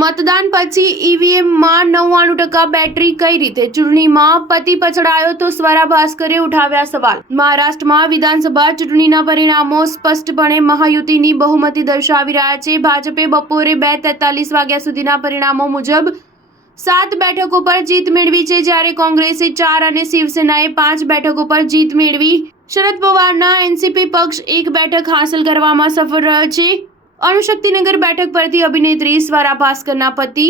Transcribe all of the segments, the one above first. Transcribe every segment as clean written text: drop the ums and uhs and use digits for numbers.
મતદાન પછી ઈવીએમમાં 99% બેટરી કઈ રીતે? ચૂંટણીમાં પતિ પછડાયો તો સ્વરા ભાસ્કરે ઉઠાવ્યા સવાલ. મહારાષ્ટ્રમાં વિધાનસભા ચૂંટણીના પરિણામો સ્પષ્ટપણે મહાયુતિની બહુમતી દર્શાવી રહ્યા છે. ભાજપે બપોરે 2:43 વાગ્યા સુધીના પરિણામો મુજબ 7 બેઠકો પર જીત મેળવી છે, જ્યારે કોંગ્રેસે 4 અને શિવસેનાએ 5 બેઠકો પર જીત મેળવી. શરદ પવારના એનસીપી પક્ષ 1 બેઠક હાંસલ કરવામાં સફળ રહ્યો છે. અણુશક્તિનગર બેઠક પરથી અભિનેત્રી સ્વરા ભાસ્કરના પતિ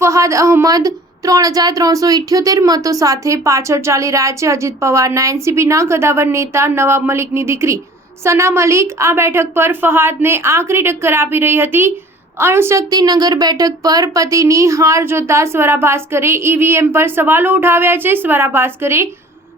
ફહાદ અહમદ 3,378 મતો સાથે પાછળ ચાલી રહ્યા છે. અજીત પવારના એનસીપીના કદાવર નેતા નવાબ મલિકની દીકરી સના મલિક આ બેઠક પર ફહાદને આકરી ટક્કર આપી રહી હતી. અણુશક્તિનગર બેઠક પર પતિની હાર જોતા સ્વરા ભાસ્કરે ઈવીએમ પર સવાલો ઉઠાવ્યા છે. સ્વરા ભાસ્કરે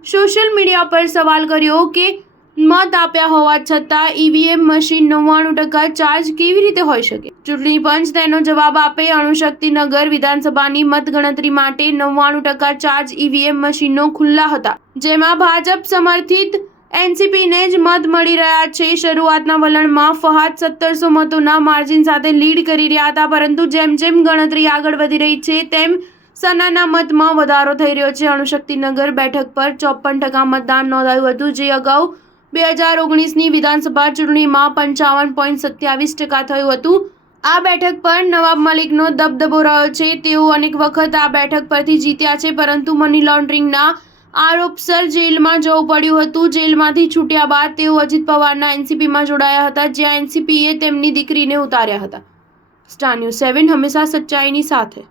સોશિયલ મીડિયા પર સવાલ કર્યો કે મત આપ્યા હોવા છતાં ઈવીએમ મશીન 99% ચાર્જ કેવી રીતે હોઈ શકે? ચૂંટણી પંચ તેનો જવાબ આપે. અણુશક્તિનગર વિધાનસભાની મતગણતરી માટે 99% ચાર્જ ઈવીએમ મશીનો ખુલ્લા હતા, જેમાં ભાજપ સમર્થિત એનસીપીને જ મત મળી રહ્યા છે. શરૂઆતના વલણમાં ફહાદ 1700 મતોના માર્જિન સાથે લીડ કરી રહ્યા હતા, પરંતુ જેમ જેમ ગણતરી આગળ વધી રહી છે તેમ સનાના મતમાં વધારો થઈ રહ્યો છે. અણુશક્તિનગર બેઠક પર 54% મતદાન નોંધાયું હતું, જે અગાઉ 2019ની વિધાનસભા ચૂંટણીમાં 55.27% થયું હતું. આ બેઠક પર નવાબ મલિકનો દબદબો રહ્યો છે. તેઓ અનેક વખત આ બેઠક પરથી જીત્યા છે, પરંતુ મની લોન્ડરિંગના આરોપસર જેલમાં જવું પડ્યું હતું. જેલમાંથી છૂટ્યા બાદ તેઓ અજીત પવારના એનસીપીમાં જોડાયા હતા, જ્યાં એનસીપીએ તેમની દીકરીને ઉતાર્યા હતા. સ્ટાર ન્યૂઝ 7 હંમેશા સચ્ચાઈની સાથે.